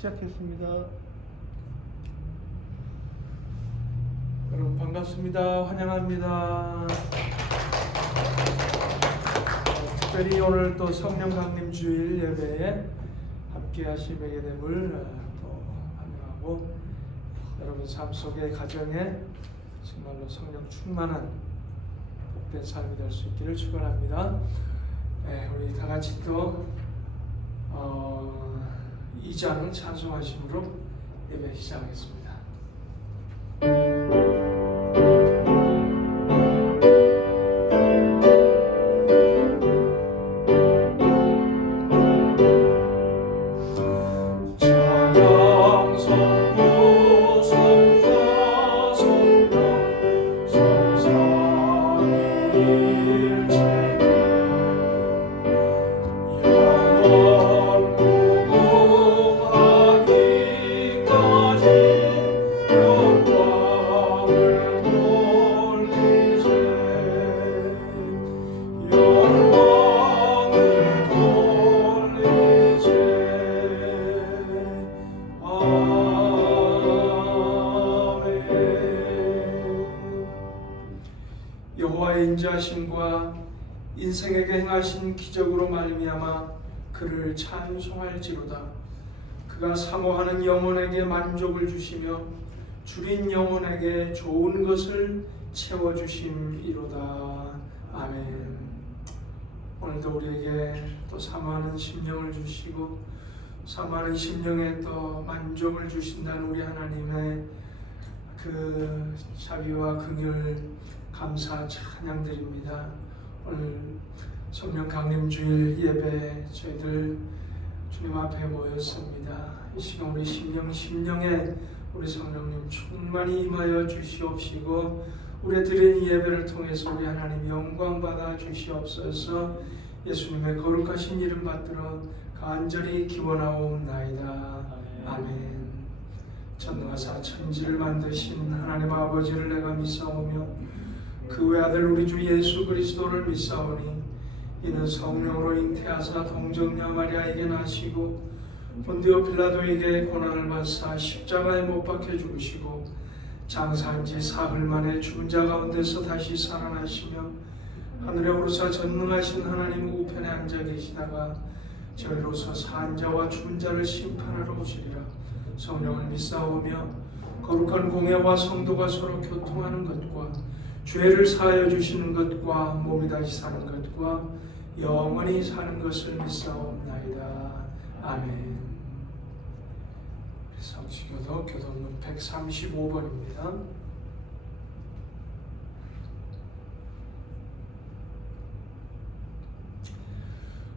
시작했습니다. 여러분 반갑습니다. 환영합니다. 특별히 오늘 또 성령 강림 주일 예배에 함께 하시게 됨을 또 환영하고, 여러분 삶 속에 가정에 정말로 성령 충만한 복된 삶이 될 수 있기를 축원합니다. 우리 다 같이 또 2장 찬송하심으로 예배 시작하겠습니다. 여호와의 인자하심과 인생에게 행하신 기적으로 말미암아 그를 찬송할지로다. 그가 사모하는 영혼에게 만족을 주시며 줄인 영혼에게 좋은 것을 채워주심이로다. 아멘. 오늘도 우리에게 또 사모하는 심령을 주시고 사모하는 심령에 또 만족을 주신다는 우리 하나님의 그 자비와 긍휼 감사 찬양드립니다. 오늘 성령 강림 주일 예배 저희들 주님 앞에 모였습니다. 이 시간 우리 심령에 우리 성령님 충만히 임하여 주시옵시고, 우리 드린 예배를 통해서 우리 하나님 영광 받아 주시옵소서. 예수님의 거룩하신 이름 받들어 간절히 기원하옵나이다. 아멘. 전능하사 천지를 만드신 하나님 아버지를 내가 믿사오며 그 외아들 우리 주 예수 그리스도를 믿사오니 이는 성령으로 잉태하사 동정녀 마리아에게 나시고 본디오 빌라도에게 고난을 받사 십자가에 못 박혀 죽으시고 장사한 지 사흘 만에 죽은 자 가운데서 다시 살아나시며 하늘에 오르사 전능하신 하나님 우편에 앉아 계시다가 저희로서 산 자와 죽은 자를 심판하러 오시리라. 성령을 믿사오며 거룩한 공예와 성도가 서로 교통하는 것과 죄를 사하여 주시는 것과 몸이 다시 사는 것과 영원히 사는 것을 믿사옵나이다. 아멘. 성시교도 교독문 135번입니다.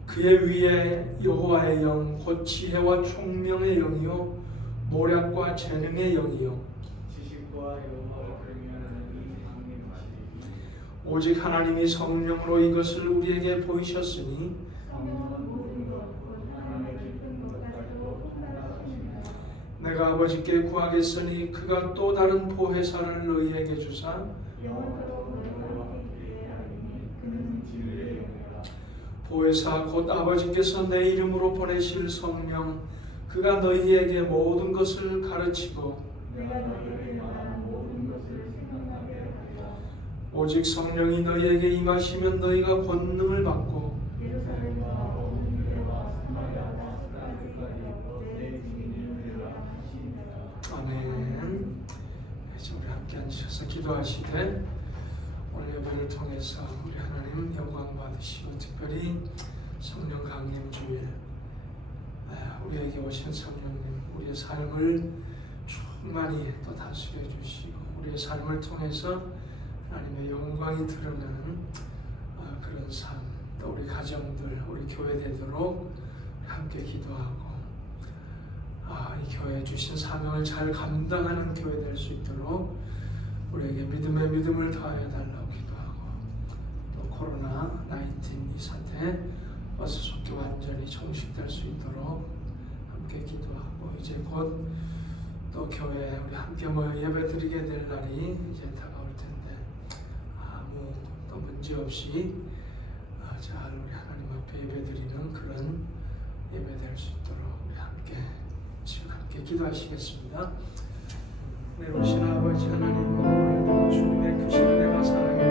그의 위에 여호와의 영 곧 지혜와 총명의 영이요 모략과 재능의 영이요 지식과 여호와를 경외하는 이 강림하시리니 오직 하나님이 성령으로 이것을 우리에게 보이셨으니 내가 아버지께 구하겠으니 그가 또 다른 보혜사를 너희에게 주사 보혜사 곧 아버지께서 내 이름으로 보내실 성령 그가 너희에게 모든 것을 가르치고 오직 성령이 너희에게 임하시면 너희가 권능을 받고 아멘. 이제 우리 함께 앉으셔서 기도하시되 오늘 예배를 통해서 우리 하나님 영광 받으시고, 특별히 성령 강림 주일 우리에게 오신 성령님 우리의 삶을 충만히 또 다스려 주시고 우리의 삶을 통해서 하나님의 영광이 드러나는 그런 삶, 또 우리 가정들, 우리 교회 되도록 함께 기도하고 이 교회에 주신 사명을 잘 감당하는 교회 될 수 있도록 우리에게 믿음의 믿음을 더하여 달라고 기도하고, 또 코로나19 이 사태 어서 속히 완전히 종식될 수 있도록 함께 기도하고, 이제 곧 또 교회에 우리 함께 모여 예배드리게 될 날이 이제 다가올 텐데 아무 또 문제 없이 잘 우리 하나님 앞에 예배드리는 그런 예배 될 수 있도록 우리 함께 지원합니다. 함께 기도하시겠습니다. 네, 오신 아버지 하나님, 오늘도 주님의 크신 은혜와 사랑에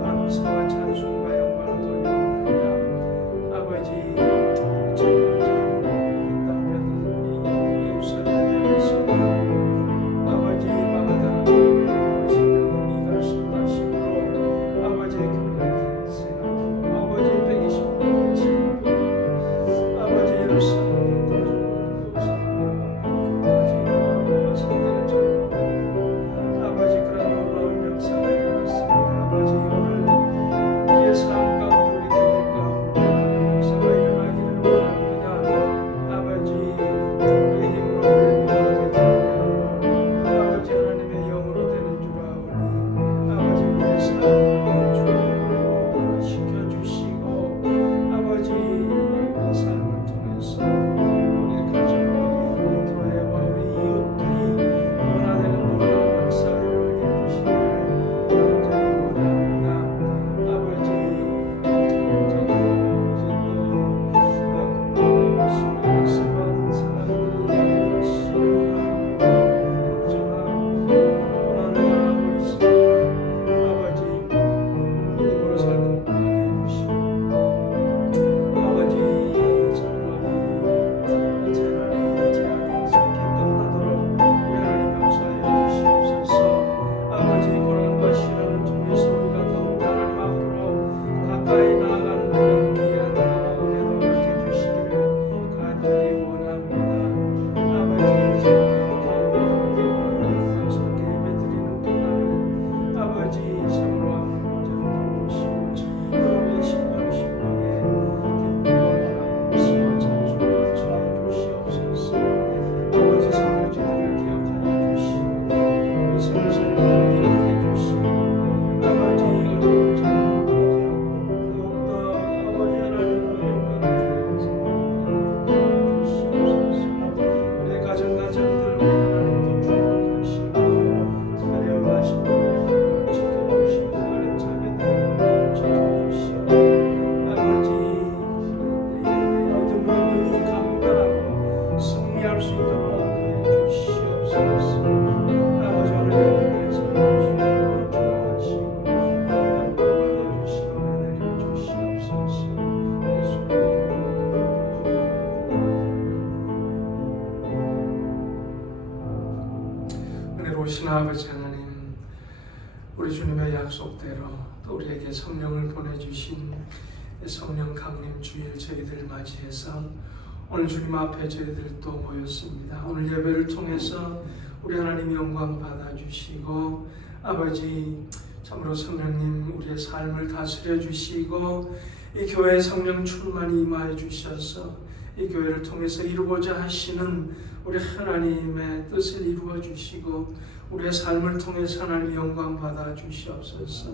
감사와 찬송과 영광을 돌리옵나이다. 아버지, 은혜로우신 아버지 하나님, 우리 주님의 약속대로 또 우리에게 성령을 보내주신 성령 강림 주일 저희들을 맞이해서 오늘 주님 앞에 저희들 또 모였습니다. 오늘 예배를 통해서 우리 하나님 영광 받아주시고, 아버지 참으로 성령님 우리의 삶을 다스려 주시고, 이 교회에 성령 충만히 임하여 주셔서 이 교회를 통해서 이루고자 하시는 우리 하나님의 뜻을 이루어 주시고, 우리의 삶을 통해서 하나님 영광 받아 주시옵소서.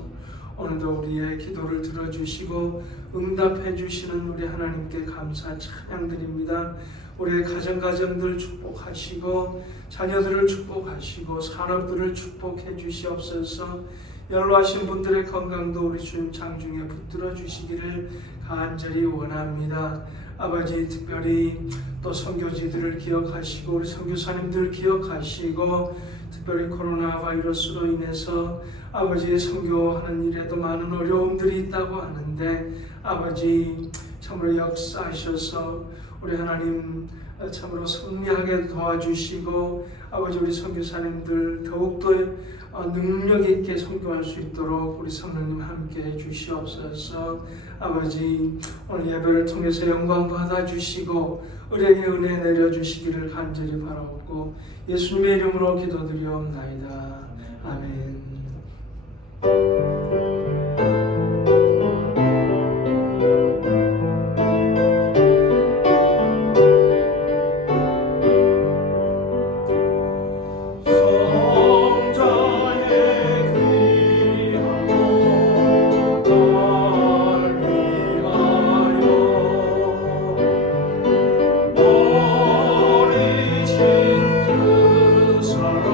오늘도 우리의 기도를 들어주시고 응답해 주시는 우리 하나님께 감사 찬양드립니다. 우리의 가정들 축복하시고, 자녀들을 축복하시고, 산업들을 축복해 주시옵소서. 연로하신 분들의 건강도 우리 주님 장중에 붙들어 주시기를 간절히 원합니다. 아버지, 특별히 또 선교지들을 기억하시고 우리 선교사님들 기억하시고, 특별히 코로나 바이러스로 인해서 아버지의 선교하는 일에도 많은 어려움들이 있다고 하는데, 아버지 참으로 역사하셔서 우리 하나님 참으로 승리하게 도와주시고, 아버지 우리 선교사님들 더욱더 능력 있게 선교할 수 있도록 우리 성령님 함께 해주시옵소서. 아버지 오늘 예배를 통해서 영광 받아주시고 우리에게 은혜 내려주시기를 간절히 바라옵고 예수님의 이름으로 기도드리옵나이다. 아멘. 사랑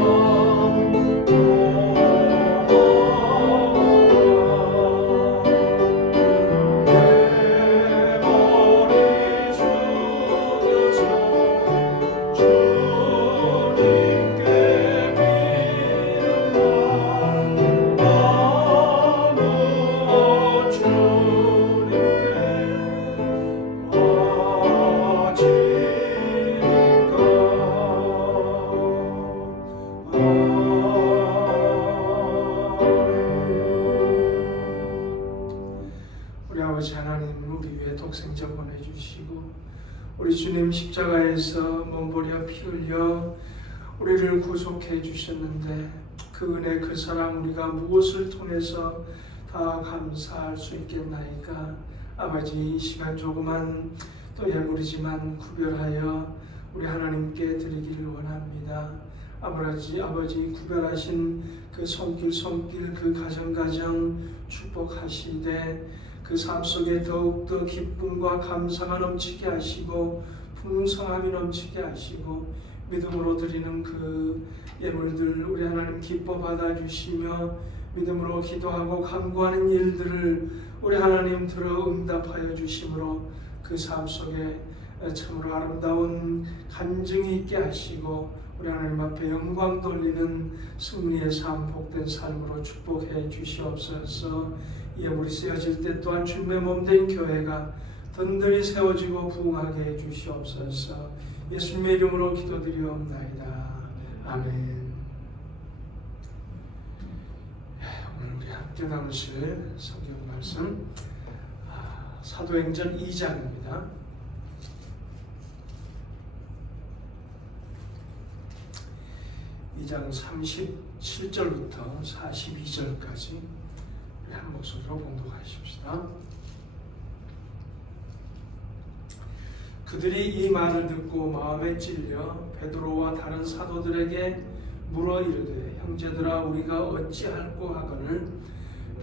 하시고 우리 주님 십자가에서 몸부려 피 흘려 우리를 구속해 주셨는데 그 은혜 그 사랑 우리가 무엇을 통해서 다 감사할 수 있겠나이까. 아버지 이 시간 조그만 또 예물이지만 구별하여 우리 하나님께 드리기를 원합니다. 아버지 구별하신 그 손길 그 가정 축복하시되 그 삶 속에 더욱더 기쁨과 감사가 넘치게 하시고 풍성함이 넘치게 하시고 믿음으로 드리는 그 예물들 우리 하나님 기뻐 받아주시며 믿음으로 기도하고 간구하는 일들을 우리 하나님 들어 응답하여 주심으로 그 삶 속에 참으로 아름다운 간증이 있게 하시고 우리 하나님 앞에 영광 돌리는 승리의 삶 복된 삶으로 축복해 주시옵소서. 예물이 쓰여질 때 또한 주님의 몸된 교회가 든든히 세워지고 부흥하게 해 주시옵소서. 예수님의 이름으로 기도드리옵나이다. 아멘. 오늘 우리 함께 나누실 성경 말씀 사도행전 2장입니다. 2장 37절부터 42절까지 우리 한 목소리로 봉독하십시다. 그들이 이 말을 듣고 마음에 찔려 베드로와 다른 사도들에게 물어 이르되 형제들아 우리가 어찌할꼬 하거늘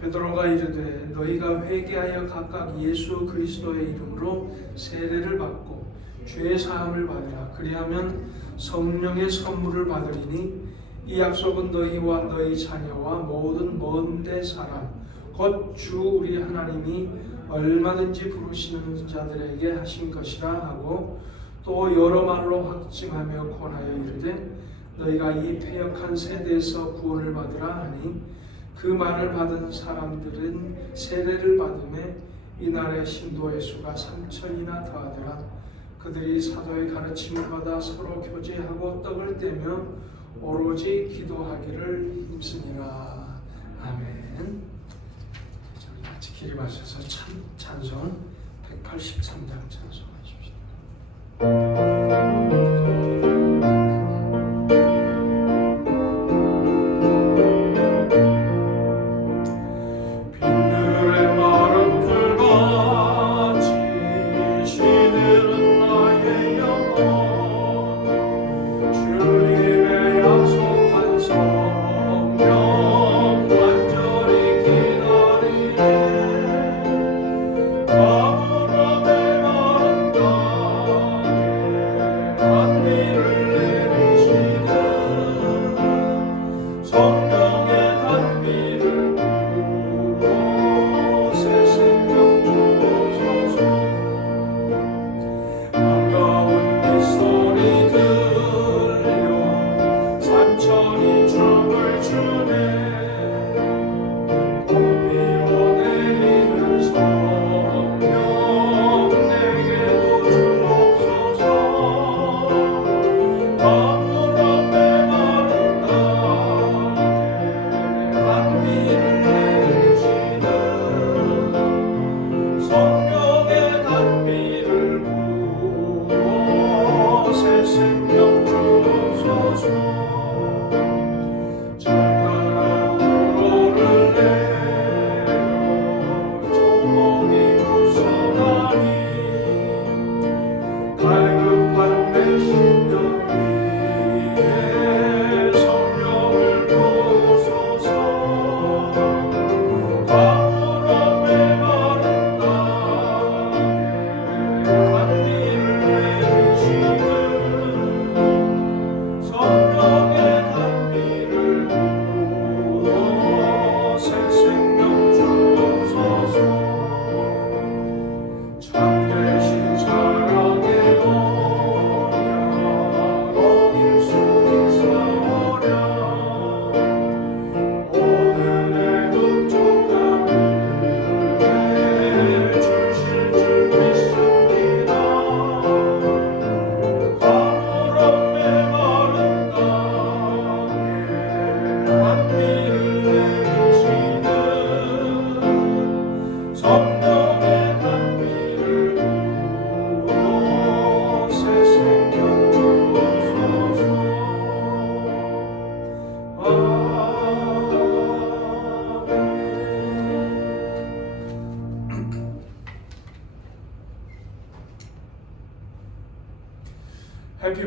베드로가 이르되 너희가 회개하여 각각 예수 그리스도의 이름으로 세례를 받고 죄의 사함을 받으라. 그리하면 성령의 선물을 받으리니 이 약속은 너희와 너희 자녀와 모든 먼데 사람 곧 주 우리 하나님이 얼마든지 부르시는 자들에게 하신 것이라 하고 또 여러 말로 확증하며 권하여 이르되 너희가 이 패역한 세대에서 구원을 받으라 하니 그 말을 받은 사람들은 세례를 받음에 이날의 신도의 수가 3,000이나 더하더라. 그들이 사도의 가르침을 받아 서로 교제하고 떡을 떼며 오로지 기도하기를 힘쓰니라. 아멘. 우리 같이 길이 마셔서 찬송 183장 찬송하십시오. 아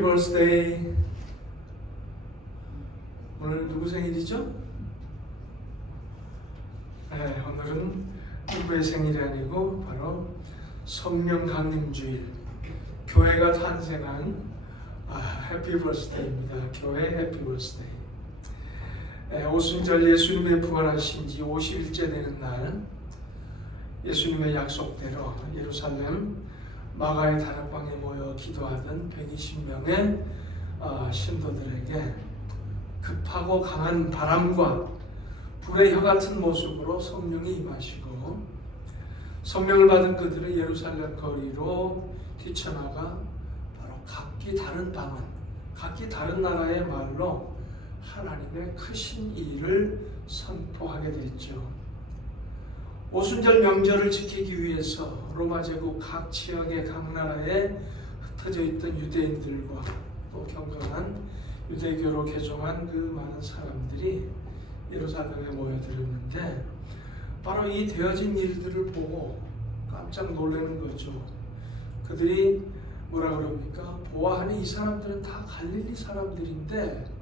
birthday. 오늘 누구 생일이죠? 네, 오늘은 누구의 생일이 아니고 바로 성령 강림주일, 교회가 탄생한 해피 버스데이입니다. 교회 해피 버스데이. 오순절 예수님의 부활하신 지 50일째 되는 날, 예수님의 약속대로 예루살렘 마가의 다락방에 모여 기도하던 120명의 신도들에게 급하고 강한 바람과 불의 혀 같은 모습으로 성령이 임하시고, 성령을 받은 그들은 예루살렘 거리로 뛰쳐나가 바로 각기 다른 방언, 각기 다른 나라의 말로 하나님의 크신 일을 선포하게 됐죠. 오순절 명절을 지키기 위해서 로마 제국 각 지역의 각 나라에 흩어져 있던 유대인들과 또 경건한 유대교로 개종한 그 많은 사람들이 예루살렘에 모여들었는데, 바로 이 되어진 일들을 보고 깜짝 놀라는 거죠. 그들이 뭐라 그럽니까? 보아하니 이 사람들은 다 갈릴리 사람들인데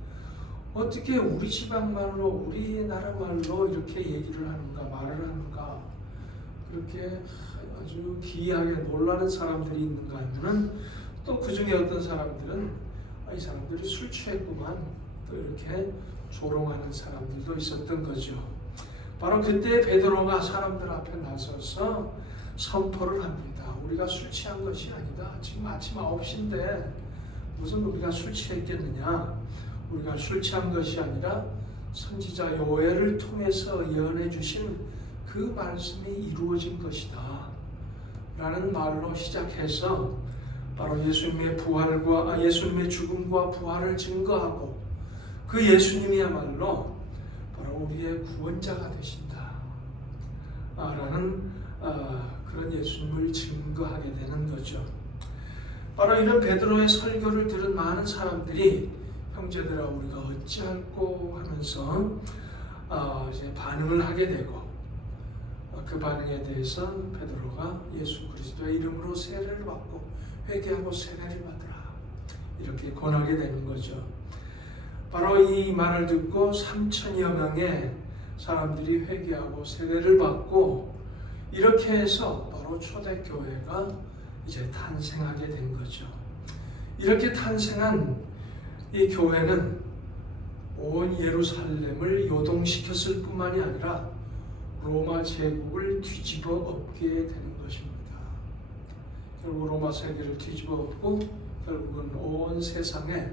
어떻게 우리 지방 말로, 우리나라 말로 이렇게 얘기를 하는가, 말을 하는가, 그렇게 아주 기이하게 놀라는 사람들이 있는가 하면은, 또 그 중에 어떤 사람들은 이 사람들이 술 취했구만, 또 이렇게 조롱하는 사람들도 있었던 거죠. 바로 그때 베드로가 사람들 앞에 나서서 선포를 합니다. 우리가 술 취한 것이 아니다. 지금 아침 9시인데 무슨 우리가 술 취했겠느냐. 우리가 술 취한 것이 아니라 선지자 요엘을 통해서 예언해 주신 그 말씀이 이루어진 것이다 라는 말로 시작해서 바로 예수님의 부활과 예수님의 죽음과 부활을 증거하고, 그 예수님이야말로 바로 우리의 구원자가 되신다 라는 그런 예수님을 증거하게 되는 거죠. 바로 이런 베드로의 설교를 들은 많은 사람들이 형제들아 우리가 어찌할꼬 하면서 이제 반응을 하게 되고, 그 반응에 대해서 베드로가 예수 그리스도의 이름으로 세례를 받고 회개하고 세례를 받으라 이렇게 권하게 되는 거죠. 바로 이 말을 듣고 3,000여 명의 사람들이 회개하고 세례를 받고, 이렇게 해서 바로 초대교회가 이제 탄생하게 된 거죠. 이렇게 탄생한 이 교회는 온 예루살렘을 요동시켰을 뿐만이 아니라 로마 제국을 뒤집어 엎게 되는 것입니다. 결국 로마 세계를 뒤집어 엎고 결국은 온 세상에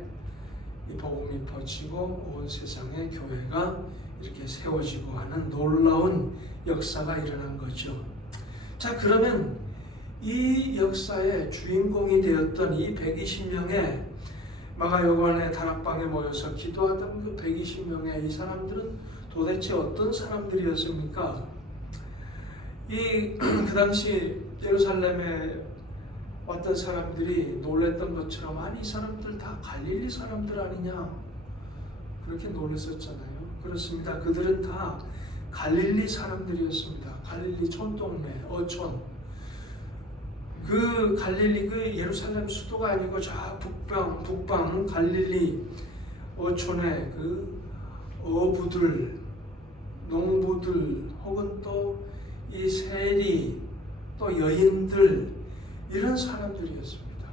이 복음이 퍼지고 온 세상에 교회가 이렇게 세워지고 하는 놀라운 역사가 일어난 거죠. 자, 그러면 이 역사의 주인공이 되었던 이 120명의 마가요한의 다락방에 모여서 기도하던 그 120명의 이 사람들은 도대체 어떤 사람들이었습니까? 그 당시 예루살렘에 왔던 사람들이 놀랬던 것처럼, 아니 이 사람들 다 갈릴리 사람들 아니냐 그렇게 놀랐었잖아요. 그렇습니다. 그들은 다 갈릴리 사람들이었습니다. 갈릴리 촌동네, 어촌. 그 갈릴리, 그 예루살렘 수도가 아니고 저 북방 갈릴리 어촌의 그 어부들, 농부들, 혹은 또 이 세리, 또 여인들, 이런 사람들이었습니다.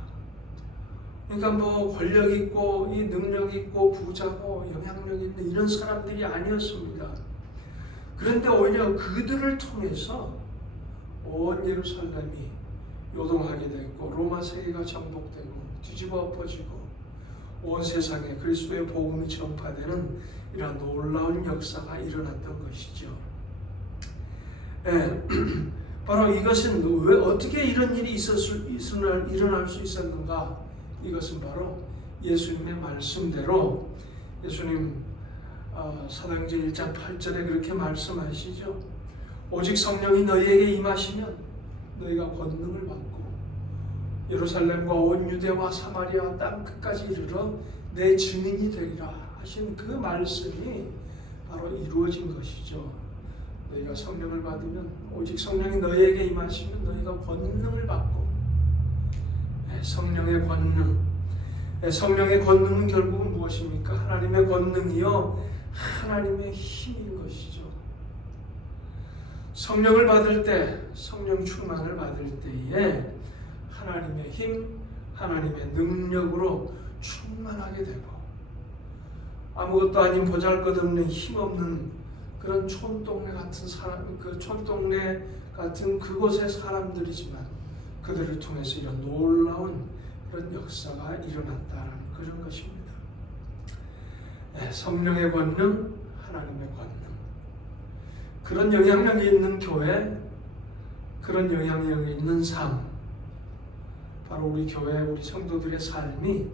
그러니까 뭐 권력 있고 이 능력 있고 부자고 영향력 있는 이런 사람들이 아니었습니다. 그런데 오히려 그들을 통해서 온 예루살렘이 요동하게 됐고 로마 세계가 정복되고 뒤집어 엎어지고 온 세상에 그리스도의 복음이 전파되는 이런 놀라운 역사가 일어났던 것이죠. 바로 이것은 왜 어떻게 이런 일이 일어날 수 있었는가? 이것은 바로 예수님의 말씀대로, 예수님 사도행전 1장 8절에 그렇게 말씀하시죠. 오직 성령이 너희에게 임하시면 너희가 권능을 받고 예루살렘과 온 유대와 사마리아 땅 끝까지 이르러 내 증인이 되리라 하신 그 말씀이 바로 이루어진 것이죠. 너희가 성령을 받으면, 오직 성령이 너희에게 임하시면 너희가 권능을 받고, 성령의 권능, 성령의 권능은 결국은 무엇입니까? 하나님의 권능이요, 하나님의 힘인 것이죠. 성령을 받을 때, 성령 충만을 받을 때에 하나님의 힘, 하나님의 능력으로 충만하게 되고, 아무것도 아닌 보잘것없는 힘없는 그런 촌동네 같은 사람, 그 촌동네 같은 그곳의 사람들이지만 그들을 통해서 이런 놀라운 그런 역사가 일어났다는 그런 것입니다. 성령의 권능, 하나님의 권능, 그런 영향력이 있는 교회, 그런 영향력이 있는 삶, 바로 우리 교회, 우리 성도들의 삶이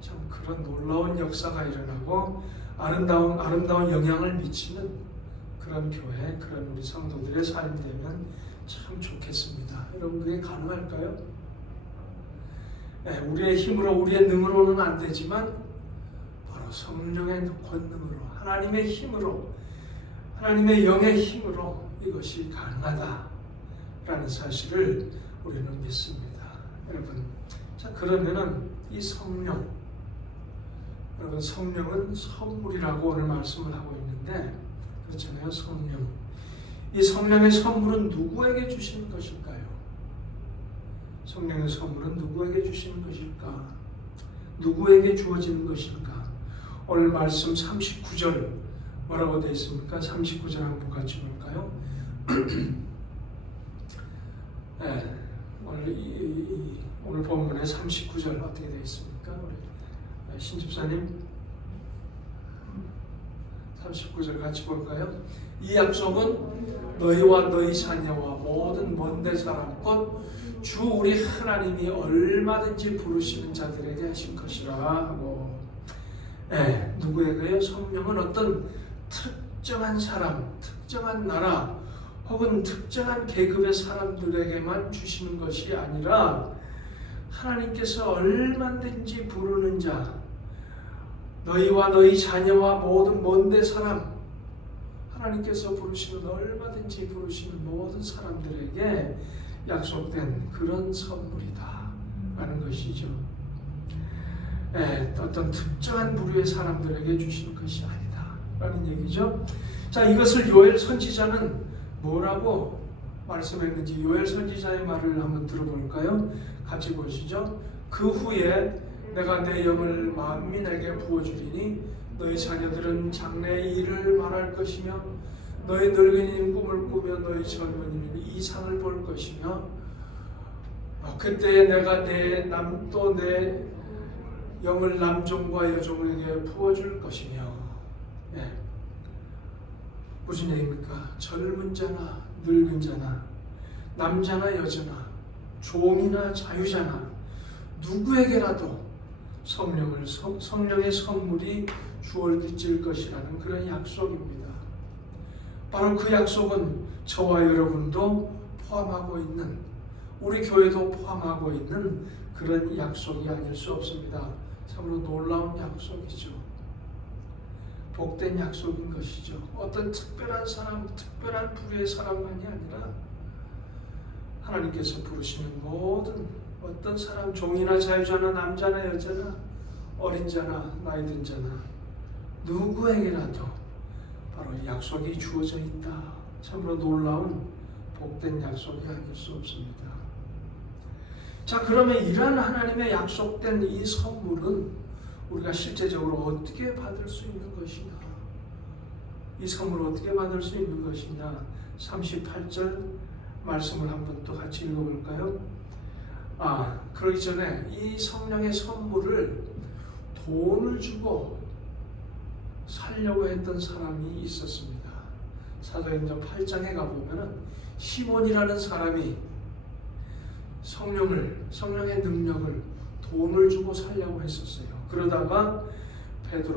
참 그런 놀라운 역사가 일어나고 아름다운 영향을 미치는 그런 교회, 그런 우리 성도들의 삶이 되면 참 좋겠습니다. 여러분, 그게 가능할까요? 우리의 힘으로, 우리의 능으로는 안 되지만 바로 성령의 권능으로, 하나님의 힘으로, 하나님의 영의 힘으로 이것이 가능하다라는 사실을 우리는 믿습니다. 여러분, 자, 그러면은 이 성령, 여러분, 성령은 선물이라고 오늘 말씀을 하고 있는데, 그렇잖아요. 성령. 이 성령의 선물은 누구에게 주시는 것일까요? 성령의 선물은 누구에게 주시는 것일까? 누구에게 주어지는 것일까? 오늘 말씀 39절 뭐라고 되어 있습니까? 39절 한번 같이 볼까요? 네, 오늘 본문에 39절 어떻게 되어 있습니까? 우리 신집사님 39절 같이 볼까요? 이 약속은 너희와 너희 자녀와 모든 먼데 사람 곧 주 우리 하나님이 얼마든지 부르시는 자들에게 하신 것이라 하고, 누구에게요? 성령은 어떤 특정한 사람, 특정한 나라 혹은 특정한 계급의 사람들에게만 주시는 것이 아니라 하나님께서 얼마든지 부르는 자, 너희와 너희 자녀와 모든 먼데 사람, 하나님께서 부르시는, 얼마든지 부르시는 모든 사람들에게 약속된 그런 선물이다 라는 것이죠. 어떤 특정한 부류의 사람들에게 주시는 것이 아니다 라는 얘기죠. 자, 이것을 요엘 선지자는 뭐라고 말씀했는지 요엘 선지자의 말을 한번 들어볼까요? 같이 보시죠. 그 후에 내가 내 영을 만민에게 부어주리니 너희 자녀들은 장래의 일을 말할 것이며 너희 늙은이는 꿈을 꾸며 너희 젊은이는 이상을 볼 것이며 그때에 내가 내 영을 남종과 여종에게 부어줄 것이며, 무슨 얘기입니까? 젊은 자나 늙은 자나 남자나 여자나 종이나 자유자나 누구에게라도 성령의 선물이 주어질 것이라는 그런 약속입니다. 바로 그 약속은 저와 여러분도 포함하고 있는, 우리 교회도 포함하고 있는 그런 약속이 아닐 수 없습니다. 참으로 놀라운 약속이죠. 복된 약속인 것이죠. 어떤 특별한 사람, 특별한 부류의 사람만이 아니라 하나님께서 부르시는 모든 어떤 사람, 종이나 자유자나 남자나 여자나 어린 자나 나이 든 자나 누구에게라도 바로 약속이 주어져 있다. 참으로 놀라운 복된 약속이 아닐 수 없습니다. 자, 그러면 이러한 하나님의 약속된 이 선물은 우리가 실제적으로 어떻게 받을 수 있는 것이냐? 이 선물을 어떻게 받을 수 있는 것이냐? 38절 말씀을 한번 또 같이 읽어볼까요? 그러기 전에 이 성령의 선물을 돈을 주고 살려고 했던 사람이 있었습니다. 사도행전 8장에 가보면 시몬이라는 사람이 성령의 능력을 돈을 주고 살려고 했었어요. 그러다가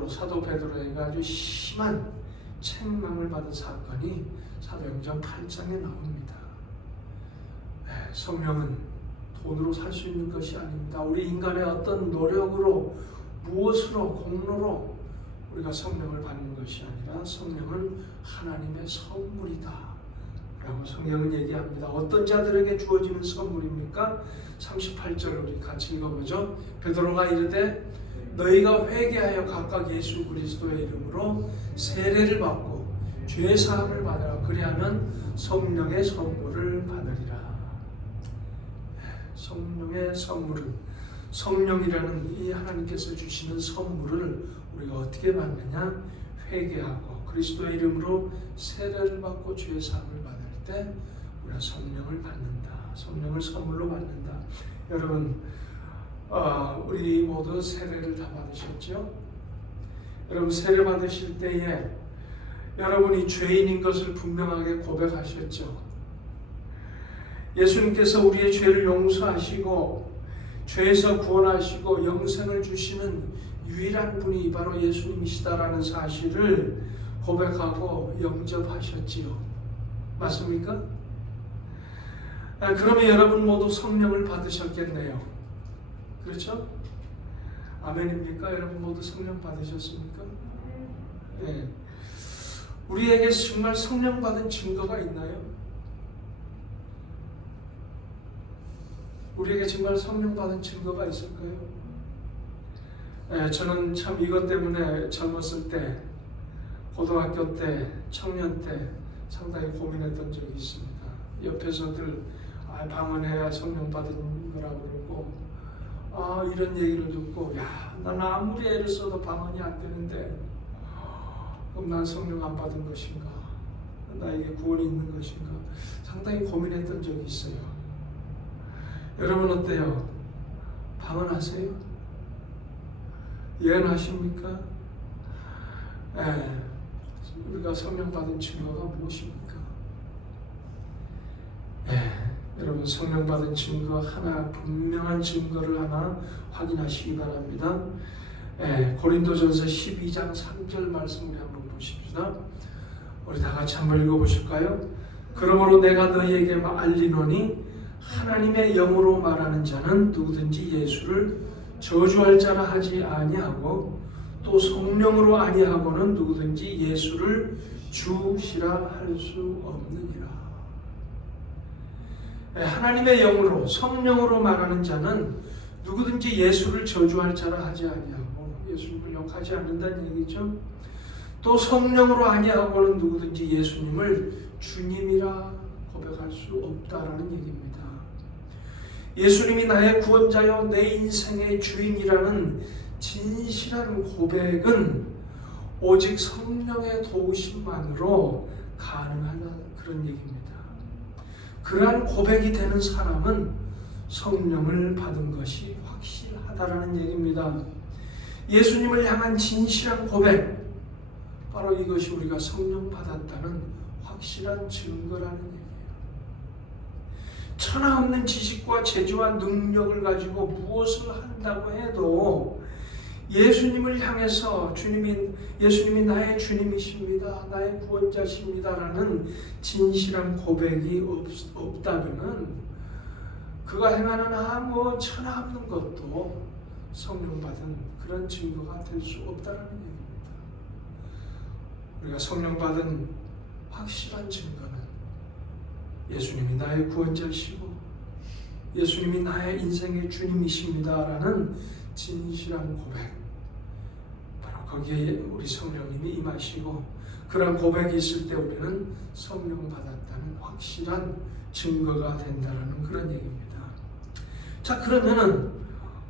사도 베드로에게 아주 심한 책망을 받은 사건이 사도행전 8장에 나옵니다. 성령은 돈으로 살 수 있는 것이 아닙니다. 우리 인간의 어떤 노력으로, 무엇으로, 공로로 우리가 성령을 받는 것이 아니라 성령은 하나님의 선물이다 라고 성경은 얘기합니다. 어떤 자들에게 주어지는 선물입니까? 38절 우리 같이 읽어보죠. 베드로가 이르되 너희가 회개하여 각각 예수 그리스도의 이름으로 세례를 받고 죄 사함을 받으라. 그리하면 성령의 선물을 받으리라. 성령의 선물은, 성령이라는 이 하나님께서 주시는 선물을 우리가 어떻게 받느냐? 회개하고 그리스도의 이름으로 세례를 받고 죄 사함을 받을 때 우리가 성령을 받는다. 성령을 선물로 받는다. 여러분, 우리 모두 세례를 다 받으셨죠? 여러분, 세례 받으실 때에 여러분이 죄인인 것을 분명하게 고백하셨죠? 예수님께서 우리의 죄를 용서하시고 죄에서 구원하시고 영생을 주시는 유일한 분이 바로 예수님이시다라는 사실을 고백하고 영접하셨지요. 맞습니까? 그러면 여러분 모두 성령을 받으셨겠네요. 그렇죠? 아멘입니까? 여러분 모두 성령 받으셨습니까? 네. 우리에게 정말 성령 받은 증거가 있나요? 우리에게 정말 성령 받은 증거가 있을까요? 네, 저는 참 이것 때문에 젊었을 때, 고등학교 때, 청년 때 상당히 고민했던 적이 있습니다. 옆에서들 방언해야 성령 받은 거라고 그러고, 이런 얘기를 듣고, 야, 난 아무리 애를 써도 방언이 안 되는데 그럼 난 성령 안 받은 것인가? 나에게 구원이 있는 것인가? 상당히 고민했던 적이 있어요. 여러분 어때요? 방언하세요? 예언하십니까? 우리가 성령 받은 증거가 무엇입니까? 여러분, 성령 받은 증거 하나, 분명한 증거를 하나 확인하시기 바랍니다. 고린도전서 12장 3절 말씀을 한번 보십시다. 우리 다 같이 한번 읽어보실까요? 그러므로 내가 너희에게 알리노니 하나님의 영으로 말하는 자는 누구든지 예수를 저주할 자라 하지 아니하고 또 성령으로 아니하고는 누구든지 예수를 주시라 할 수 없느니라. 하나님의 영으로, 성령으로 말하는 자는 누구든지 예수를 저주할 자라 하지 아니하고, 예수님을 욕하지 않는다는 얘기죠. 또 성령으로 아니하고는 누구든지 예수님을 주님이라 고백할 수 없다라는 얘기입니다. 예수님이 나의 구원자요 내 인생의 주인이라는 진실한 고백은 오직 성령의 도우심만으로 가능하다, 그런 얘기입니다. 그러한 고백이 되는 사람은 성령을 받은 것이 확실하다라는 얘기입니다. 예수님을 향한 진실한 고백, 바로 이것이 우리가 성령 받았다는 확실한 증거라는 얘기예요. 천하없는 지식과 재주와 능력을 가지고 무엇을 한다고 해도 예수님을 향해서 예수님이 나의 주님이십니다, 나의 구원자십니다라는 진실한 고백이 없다면은 그가 행하는 천하없는 것도 성령 받은 그런 증거가 될 수 없다라는 얘기입니다. 우리가 성령 받은 확실한 증거는 예수님이 나의 구원자시고 예수님이 나의 인생의 주님이십니다라는 진실한 고백, 바로 거기에 우리 성령님이 임하시고 그런 고백이 있을 때 우리는 성령 받았다는 확실한 증거가 된다는 그런 얘기입니다. 자, 그러면은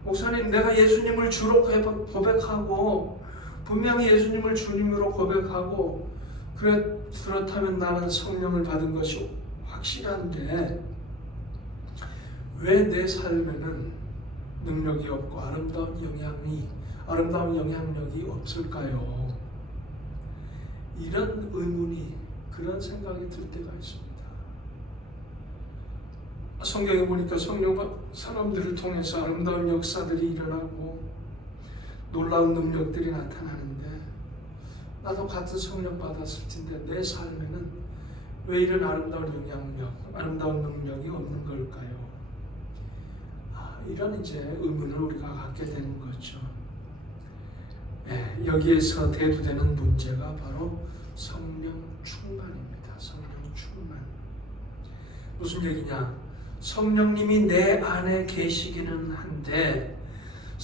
목사님, 내가 예수님을 주로 고백하고 분명히 예수님을 주님으로 고백하고 그렇다면 나는 성령을 받은 것이 확실한데 왜 내 삶에는 능력이 없고 아름다운 영향력이 없을까요? 이런 의문이, 그런 생각이 들 때가 있습니다. 성경에 보니까 성령 사람들을 통해서 아름다운 역사들이 일어나고 놀라운 능력들이 나타나는데 나도 같은 성령 받았을 텐데 내 삶에는 왜 이런 아름다운 영향력, 아름다운 능력이 없는 걸까요? 이런 이제 의문을 우리가 갖게 되는 거죠. 여기에서 대두되는 문제가 바로 성령 충만입니다. 성령 충만. 무슨 얘기냐? 성령님이 내 안에 계시기는 한데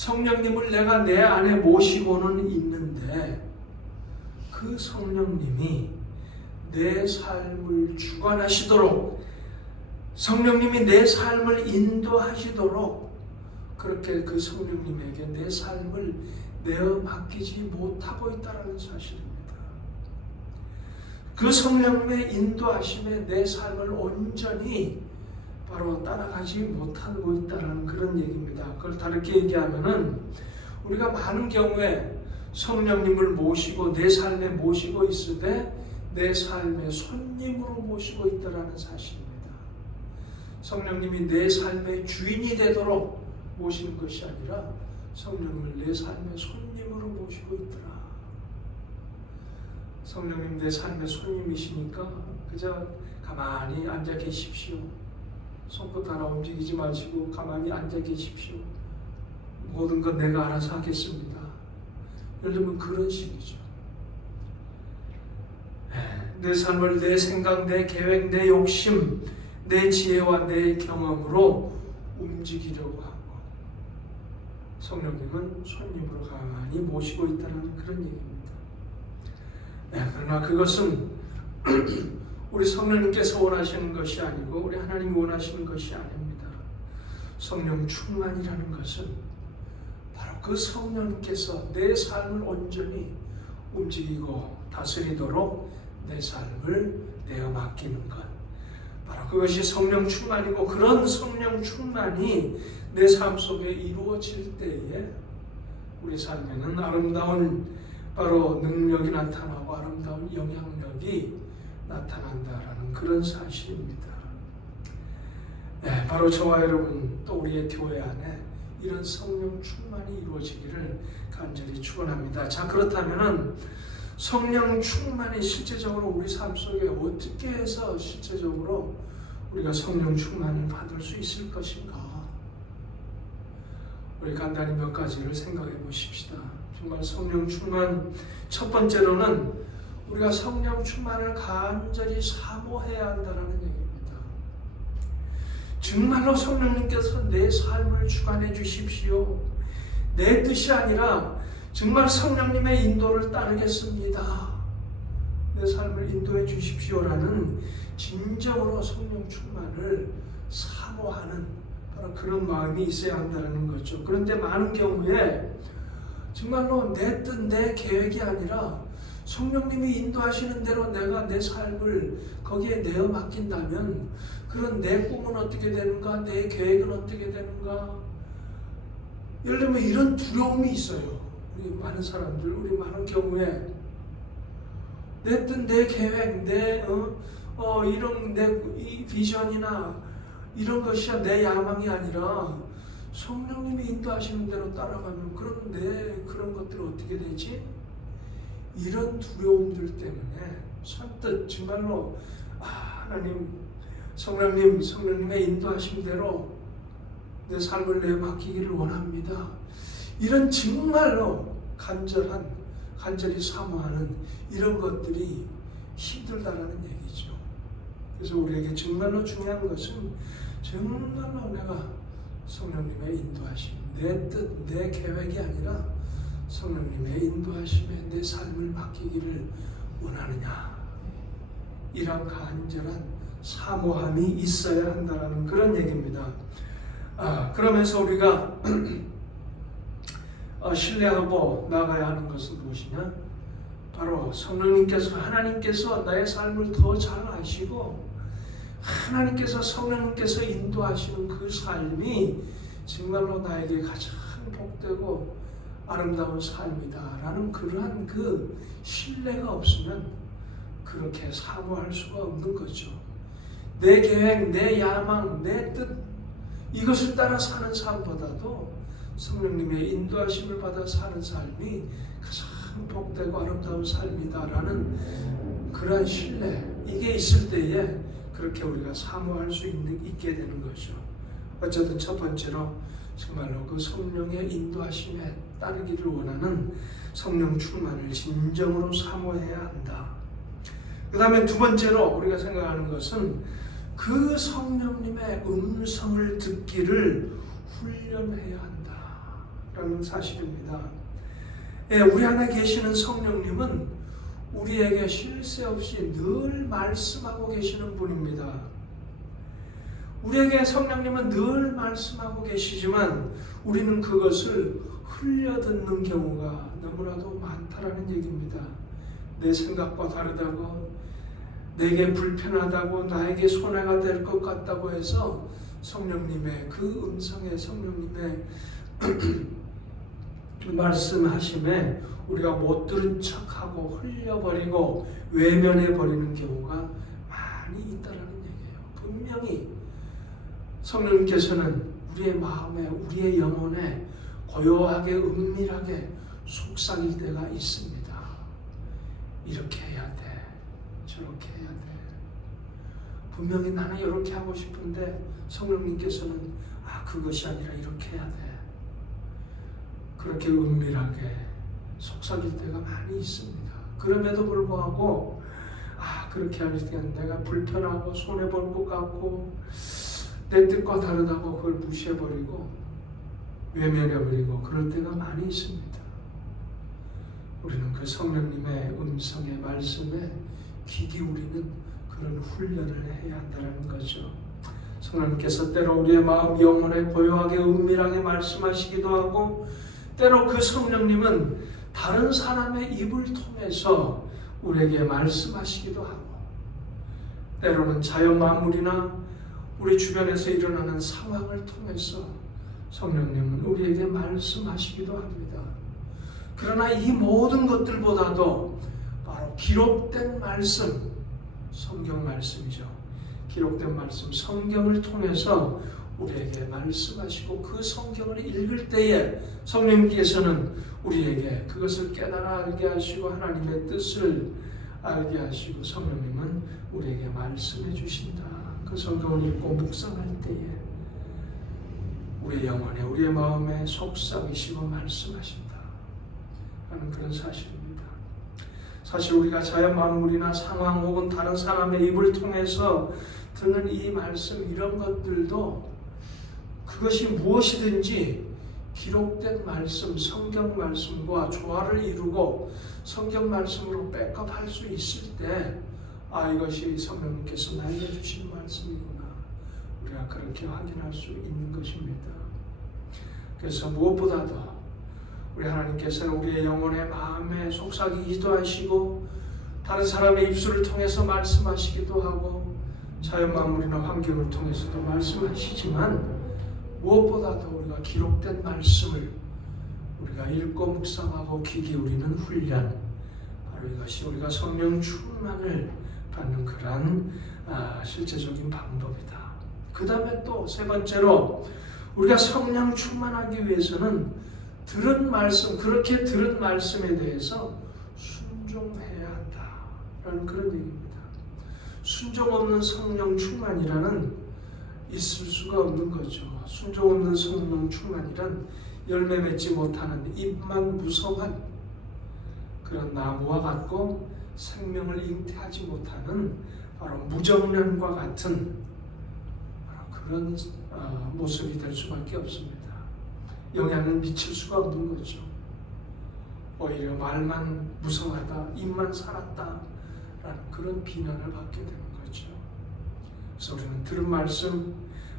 성령님을 내가 내 안에 모시고는 있는데 그 성령님이 내 삶을 주관하시도록, 성령님이 내 삶을 인도하시도록 그렇게 그 성령님에게 내 삶을 내어 맡기지 못하고 있다는 사실입니다. 그 성령님의 인도하심에 내 삶을 온전히 바로 따라가지 못하고 있다는 그런 얘기입니다. 그걸 다르게 얘기하면은 우리가 많은 경우에 성령님을 모시고 내 삶에 모시고 있으되 내 삶의 손님으로 모시고 있다는 사실입니다. 성령님이 내 삶의 주인이 되도록 모시는 것이 아니라 성령님을 내 삶의 손님으로 모시고 있더라. 성령님 내 삶의 손님이시니까 그저 가만히 앉아 계십시오. 손끝 하나 움직이지 마시고 가만히 앉아 계십시오. 모든 건 내가 알아서 하겠습니다. 예를 들면 그런 식이죠. 내 삶을 내 생각, 내 계획, 내 욕심, 내 지혜와 내 경험으로 움직이려고 하고 성령님은 손님으로 가만히 모시고 있다는 그런 얘기입니다. 그러나 그것은 우리 성령님께서 원하시는 것이 아니고 우리 하나님이 원하시는 것이 아닙니다. 성령 충만이라는 것은 바로 그 성령님께서 내 삶을 온전히 움직이고 다스리도록 내 삶을 내어 맡기는 것, 바로 그것이 성령 충만이고, 그런 성령 충만이 내 삶 속에 이루어질 때에 우리 삶에는 아름다운 바로 능력이 나타나고 아름다운 영향력이 나타난다라는 그런 사실입니다. 바로 저와 여러분 또 우리의 교회 안에 이런 성령 충만이 이루어지기를 간절히 축원합니다. 자, 그렇다면은 성령 충만이 실제적으로 우리 삶 속에 어떻게 해서 실제적으로 우리가 성령 충만을 받을 수 있을 것인가? 우리 간단히 몇 가지를 생각해 보십시다. 정말 성령 충만, 첫 번째로는 우리가 성령 충만을 간절히 사모해야 한다는 얘기입니다. 정말로 성령님께서 내 삶을 주관해 주십시오. 내 뜻이 아니라 정말 성령님의 인도를 따르겠습니다. 내 삶을 인도해 주십시오라는 진정으로 성령 충만을 사모하는 바로 그런 마음이 있어야 한다는 거죠. 그런데 많은 경우에 정말로 내 뜻, 내 계획이 아니라 성령님이 인도하시는 대로 내가 내 삶을 거기에 내어 맡긴다면 그런 내 꿈은 어떻게 되는가, 내 계획은 어떻게 되는가, 예를 들면 이런 두려움이 있어요. 우리 많은 사람들, 우리 많은 경우에 내 뜻, 내 계획, 내 이런 내 비전이나 이런 것이 내 야망이 아니라 성령님이 인도하시는 대로 따라가면 그런 내 그런 것들은 어떻게 되지? 이런 두려움들 때문에 선뜻 정말로 하나님, 성령님의 인도하심대로 내 삶을 내 맡기기를 원합니다. 이런 정말로 간절히 사모하는 이런 것들이 힘들다라는 얘기죠. 그래서 우리에게 정말로 중요한 것은 정말로 내가 성령님의 인도하심, 내 뜻, 내 계획이 아니라 성령님의 인도하심에 내 삶을 맡기기를 원하느냐, 이런 간절한 사모함이 있어야 한다는 그런 얘기입니다. 그러면서 우리가 신뢰하고 나가야 하는 것은 무엇이냐? 바로 성령님께서, 하나님께서 나의 삶을 더 잘 아시고 하나님께서, 성령님께서 인도하시는 그 삶이 정말로 나에게 가장 복되고 아름다운 삶이다라는 그러한 그 신뢰가 없으면 그렇게 사모할 수가 없는 거죠. 내 계획, 내 야망, 내 뜻, 이것을 따라 사는 삶보다도 성령님의 인도하심을 받아 사는 삶이 가장 복되고 아름다운 삶이다라는 그러한 신뢰, 이게 있을 때에 그렇게 우리가 사모할 수 있게 되는 거죠. 어쨌든 첫 번째로 정말로 그 성령의 인도하심에 따르기를 원하는 성령 충만을 진정으로 사모해야 한다. 그 다음에 두 번째로 우리가 생각하는 것은 그 성령님의 음성을 듣기를 훈련해야 한다 있다라는 사실입니다. 예, 우리 안에 계시는 성령님은 우리에게 쉴 새 없이 늘 말씀하고 계시는 분입니다. 우리에게 성령님은 늘 말씀하고 계시지만 우리는 그것을 흘려듣는 경우가 너무나도 많다라는 얘기입니다. 내 생각과 다르다고, 내게 불편하다고, 나에게 손해가 될 것 같다고 해서 성령님의 그 음성에, 성령님의 말씀하심에 우리가 못 들은 척하고 흘려버리고 외면해버리는 경우가 많이 있다는 얘기예요. 분명히 성령님께서는 우리의 마음에, 우리의 영혼에 고요하게, 은밀하게 속삭일 때가 있습니다. 이렇게 해야 돼, 저렇게 해야 돼. 분명히 나는 이렇게 하고 싶은데 성령님께서는 그것이 아니라 이렇게 해야 돼. 그렇게 은밀하게 속삭일 때가 많이 있습니다. 그럼에도 불구하고 그렇게 할 때 내가 불편하고 손해볼 것 같고 내 뜻과 다르다고 그걸 무시해버리고 외면해버리고 그럴 때가 많이 있습니다. 우리는 그 성령님의 음성의 말씀에 귀 기울이는 그런 훈련을 해야 한다는 거죠. 성령님께서 때로 우리의 마음 영혼에 고요하게 은밀하게 말씀하시기도 하고, 때로 그 성령님은 다른 사람의 입을 통해서 우리에게 말씀하시기도 하고, 때로는 자연 만물이나 우리 주변에서 일어나는 상황을 통해서 성령님은 우리에게 말씀하시기도 합니다. 그러나 이 모든 것들보다도 바로 기록된 말씀, 성경 말씀이죠. 기록된 말씀, 성경을 통해서 우리에게 말씀하시고 그 성경을 읽을 때에 성령님께서는 우리에게 그것을 깨달아 알게 하시고 하나님의 뜻을 알게 하시고 성령님은 우리에게 말씀해 주신다. 그 성경을 읽고 묵상할 때에 우리의 영혼에, 우리의 마음에 속삭이시고 말씀하신다 하는 그런 사실입니다. 사실 우리가 자연 만물이나 상황 혹은 다른 사람의 입을 통해서 듣는 이 말씀, 이런 것들도 그것이 무엇이든지 기록된 말씀, 성경 말씀과 조화를 이루고 성경 말씀으로 백업할 수 있을 때 이것이 성령님께서 나에게 주신 말씀이구나, 우리가 그렇게 확인할 수 있는 것입니다. 그래서 무엇보다도 우리 하나님께서는 우리의 영혼의 마음에 속삭이기도 하시고 다른 사람의 입술을 통해서 말씀하시기도 하고 자연 만물이나 환경을 통해서도 말씀하시지만 무엇보다도 우리가 기록된 말씀을 우리가 읽고 묵상하고 귀 기울이는 훈련, 바로 이것이 우리가 성령 충만을 받는 그러한 실제적인 방법이다. 그 다음에 또 세 번째로 우리가 성령 충만하기 위해서는 들은 말씀, 그렇게 들은 말씀에 대해서 순종해야 한다라는 그런 얘기입니다. 순종 없는 성령 충만이라는 있을 수가 없는 거죠. 순종 없는 성령 충만이란 열매 맺지 못하는 입만 무성한 그런 나무와 같고 생명을 잉태하지 못하는 바로 무정년과 같은 바로 그런 모습이 될 수밖에 없습니다. 영향을 미칠 수가 없는 거죠. 오히려 말만 무성하다, 입만 살았다라는 그런 비난을 받게 되는 거죠. 그래서 우리는 들은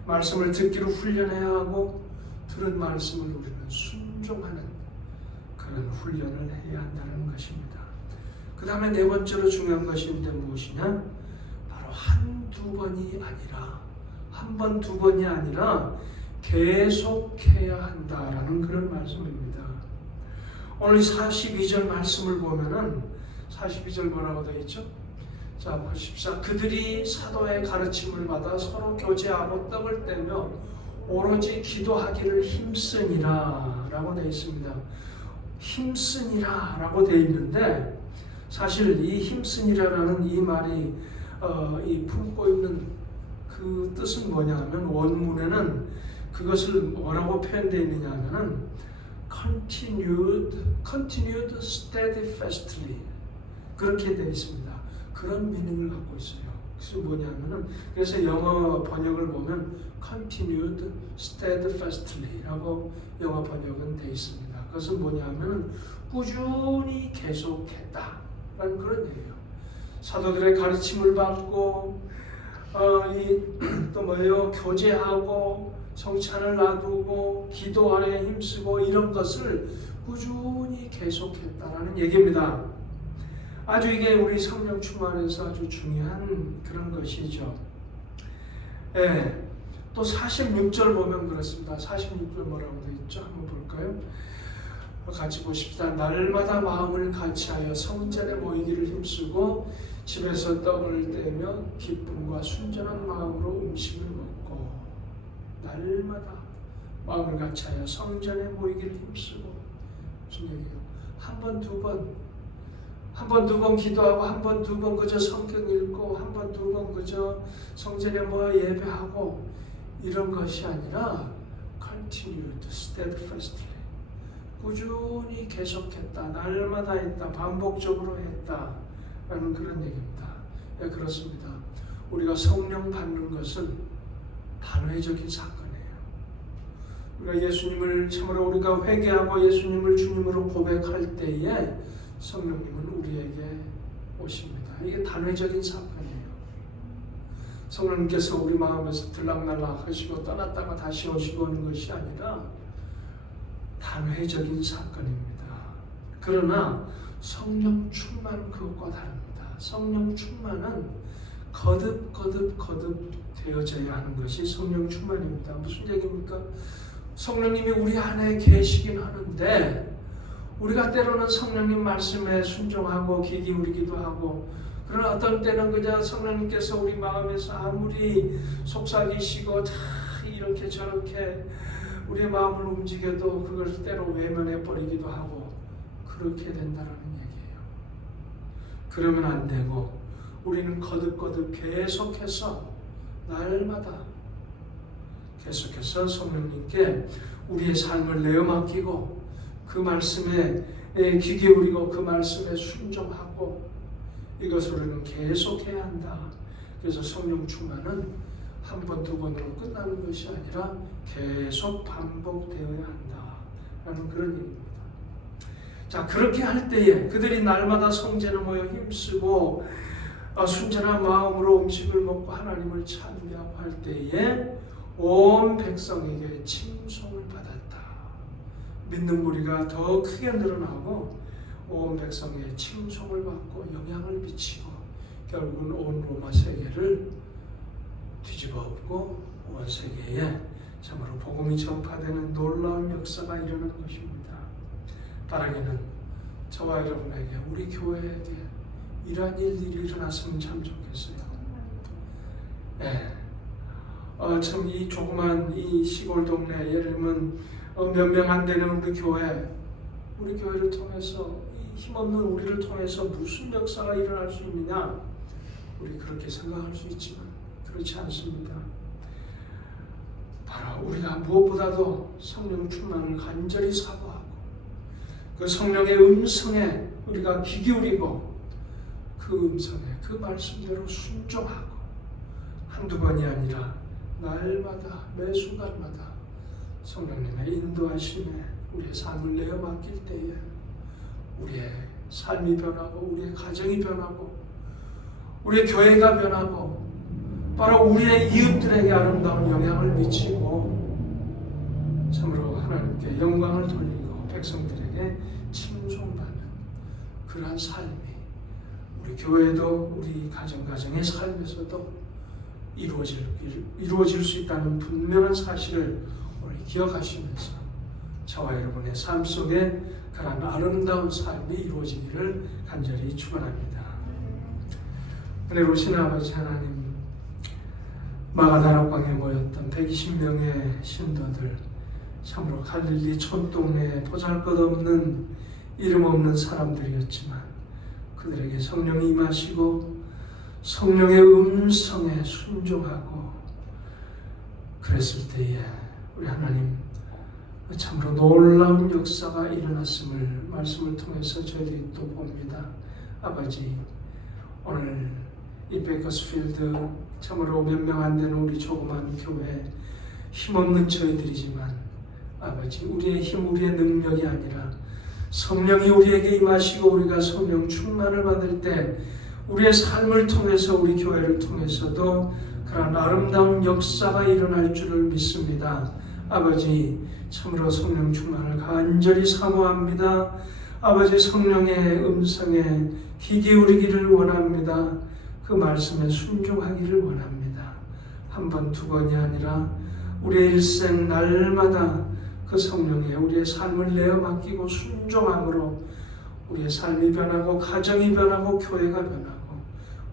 말씀을 듣기로 훈련해야 하고 들은 말씀을 우리는 순종하는 그런 훈련을 해야 한다는 것입니다. 그 다음에 네 번째로 중요한 것이 무엇이냐? 바로 한두 번이 아니라, 한 번, 두 번이 아니라 계속해야 한다라는 그런 말씀입니다. 오늘 42절 말씀을 보면은 42절 뭐라고 되어 있죠? 자, 보십시오. 그들이 사도의 가르침을 받아 서로 교제하고 떡을 떼며 오로지 기도하기를 힘쓰니라 라고 되어 있습니다. 힘쓰니라 라고 되어 있는데 사실 이 힘쓰니라라는 이 말이 이 품고 있는 그 뜻은 뭐냐 하면 원문에는 그것을 뭐라고 표현되어 있느냐 하면은 continued steadfastly 그렇게 되어 있습니다. 그런 미닝을 갖고 있어요. 그래서 뭐냐면은 그래서 영어 번역을 보면 continued steadfastly라고 영어 번역은 돼 있습니다. 그것은 뭐냐면은 꾸준히 계속했다라는 그런 얘기예요. 사도들의 가르침을 받고 또 뭐예요? 교제하고 성찬을 놔두고 기도하에 힘쓰고 이런 것을 꾸준히 계속했다라는 얘기입니다. 아주 이게 우리 성령 충만에서 아주 중요한 그런 것이죠. 예. 또 46절 보면 그렇습니다. 46절 뭐라고 되어 있죠? 한번 볼까요? 같이 보십시다. 날마다 마음을 같이하여 성전에 모이기를 힘쓰고 집에서 떡을 떼며 기쁨과 순전한 마음으로 음식을 먹고 날마다 마음을 같이하여 성전에 모이기를 힘쓰고 무슨 얘기예요? 한 번, 두 번 기도하고 한 번, 두 번 그저 성경 읽고 한 번, 두 번 그저 성전에 모여 예배하고 이런 것이 아니라 continued, steadfastly 꾸준히 계속했다. 날마다 했다. 반복적으로 했다. 라는 그런 얘기입니다. 네, 그렇습니다. 우리가 성령 받는 것은 단회적인 사건이에요. 우리가 예수님을 참으로 우리가 회개하고 예수님을 주님으로 고백할 때에 성령님은 우리에게 오십니다. 이게 단회적인 사건이에요. 성령님께서 우리 마음에서 들락날락 하시고 떠났다가 다시 오시고 오는 것이 아니라 단회적인 사건입니다. 그러나 성령 충만은 그것과 다릅니다. 성령 충만은 거듭 되어져야 하는 것이 성령 충만입니다. 무슨 얘기입니까? 성령님이 우리 안에 계시긴 하는데 우리가 때로는 성령님 말씀에 순종하고 귀 기울이기도 하고 그러나 어떤 때는 그냥 성령님께서 우리 마음에서 아무리 속삭이시고 이렇게 저렇게 우리의 마음을 움직여도 그걸 때로 외면해 버리기도 하고 그렇게 된다는 얘기예요. 그러면 안 되고 우리는 거듭 계속해서 날마다 계속해서 성령님께 우리의 삶을 내어 맡기고 그 말씀에 귀 기울이고 그 말씀에 순종하고 이것을 우리는 계속해야 한다. 그래서 성령 충만은 한 번, 두 번으로 끝나는 것이 아니라 계속 반복되어야 한다. 라는 그런 얘기입니다. 자, 그렇게 할 때에 그들이 날마다 성전에 모여 힘쓰고 순전한 마음으로 음식을 먹고 하나님을 찬미하고 할 때에 온 백성에게 칭송을 받았다. 믿는 무리가 더 크게 늘어나고 온 백성의 칭송을 받고 영향을 미치고 결국은 온 로마 세계를 뒤집어 엎고 온 세계에 참으로 복음이 전파되는 놀라운 역사가 일어난 것입니다. 바라기는 저와 여러분에게 우리 교회에게 이러한 일들이 일어났으면 참 좋겠어요. 네. 참 이 조그만 이 시골 동네 예를 들면 몇 명 안 되는 우리 교회를 통해서 이 힘없는 우리를 통해서 무슨 역사가 일어날 수 있느냐 우리 그렇게 생각할 수 있지만 그렇지 않습니다. 바로 우리가 무엇보다도 성령 충만을 간절히 사모하고 그 성령의 음성에 우리가 귀 기울이고 그 음성에 그 말씀대로 순종하고 한두 번이 아니라 날마다 매 순간마다 성령님의 인도하심에 우리의 삶을 내어 맡길 때에 우리의 삶이 변하고 우리의 가정이 변하고 우리의 교회가 변하고 바로 우리의 이웃들에게 아름다운 영향을 미치고 참으로 하나님께 영광을 돌리고 백성들에게 칭송받는 그러한 삶이 우리 교회도 우리 가정의 삶에서도 이루어질 수 있다는 분명한 사실을 오늘 기억하시면서 저와 여러분의 삶 속에 그런 아름다운 삶이 이루어지기를 간절히 축원합니다. 은혜로우신 아버지 하나님, 마가다락방에 모였던 120명의 신도들 참으로 갈릴리 촌동네에 보잘것없는 이름 없는 사람들이었지만 그들에게 성령이 임하시고 성령의 음성에 순종하고 그랬을 때에 우리 하나님 참으로 놀라운 역사가 일어났음을 말씀을 통해서 저희들이 또 봅니다. 아버지, 오늘 이 베이커스필드 참으로 몇 명 안 되는 우리 조그만 교회 힘없는 저희들이지만 아버지 우리의 힘 우리의 능력이 아니라 성령이 우리에게 임하시고 우리가 성령 충만을 받을 때 우리의 삶을 통해서 우리 교회를 통해서도 그런 아름다운 역사가 일어날 줄을 믿습니다. 아버지 참으로 성령 충만을 간절히 사모합니다. 아버지 성령의 음성에 귀 기울이기를 원합니다. 그 말씀에 순종하기를 원합니다. 한 번, 두 번이 아니라 우리의 일생 날마다 그 성령에 우리의 삶을 내어 맡기고 순종함으로 우리의 삶이 변하고 가정이 변하고 교회가 변하고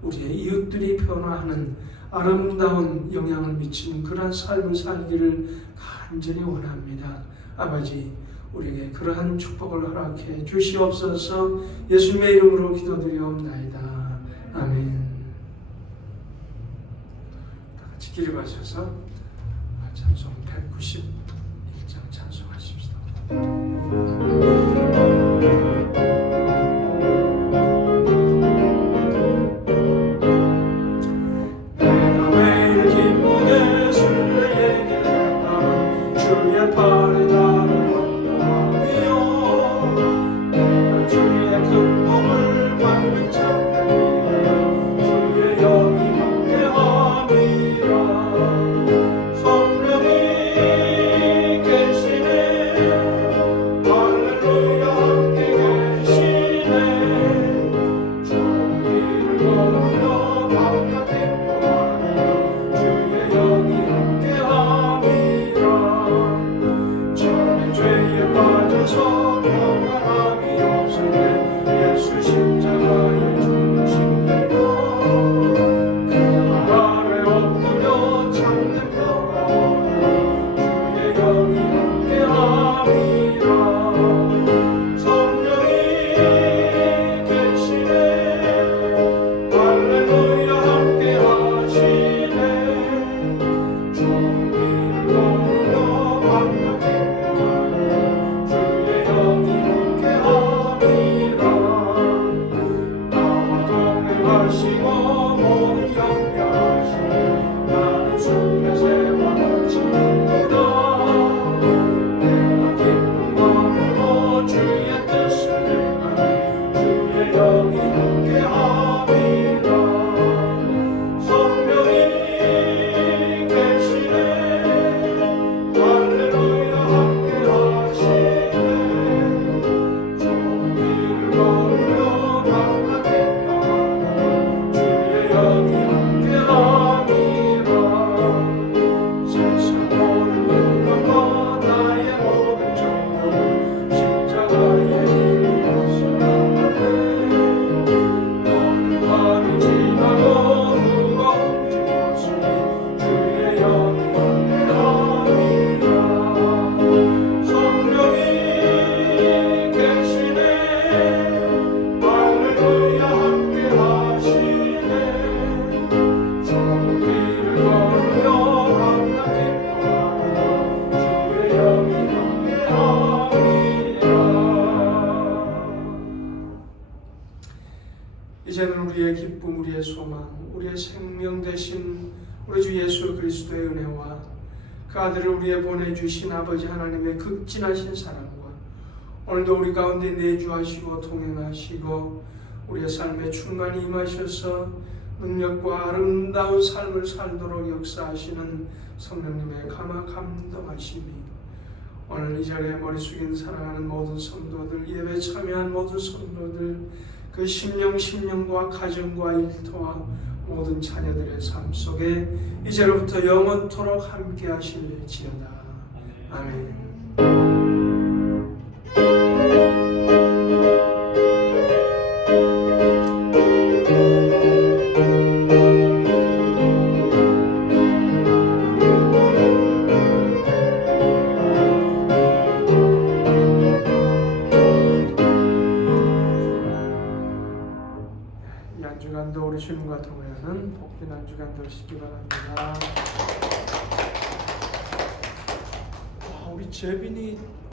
우리의 이웃들이 변화하는 아름다운 영향을 미치는 그러한 삶을 살기를 간절히 원합니다. 아버지 우리에게 그러한 축복을 허락해 주시옵소서. 예수님의 이름으로 기도드리옵나이다. 아멘. 다 같이 기립하셔서 찬송 191장 찬송하십시다. 내가 매일 기쁘게 술래에게 나는 주의 팔에 나를 원하며 내가 주의 큰 복을 받는 참된 주의 영이 함께함이라. 이제는 우리의 기쁨, 우리의 소망, 우리의 생명 되신 우리 주 예수 그리스도의 은혜와 그 아들을 우리에 보내주신 아버지 하나님의 극진하신 사랑과 오늘도 우리 가운데 내주하시고 동행하시고 우리의 삶에 충만히 임하셔서 능력과 아름다운 삶을 살도록 역사하시는 성령님의 감동하심이 오늘 이 자리에 머리 숙인 사랑하는 모든 성도들, 예배 참여한 모든 성도들, 그 심령과 가정과 일터와 모든 자녀들의 삶 속에 이제로부터 영원토록 함께 하실지어다. 아멘. 안주간도 우리 주님과 동행하는 복된 안주간 되시기 바랍니다. 우리 재빈이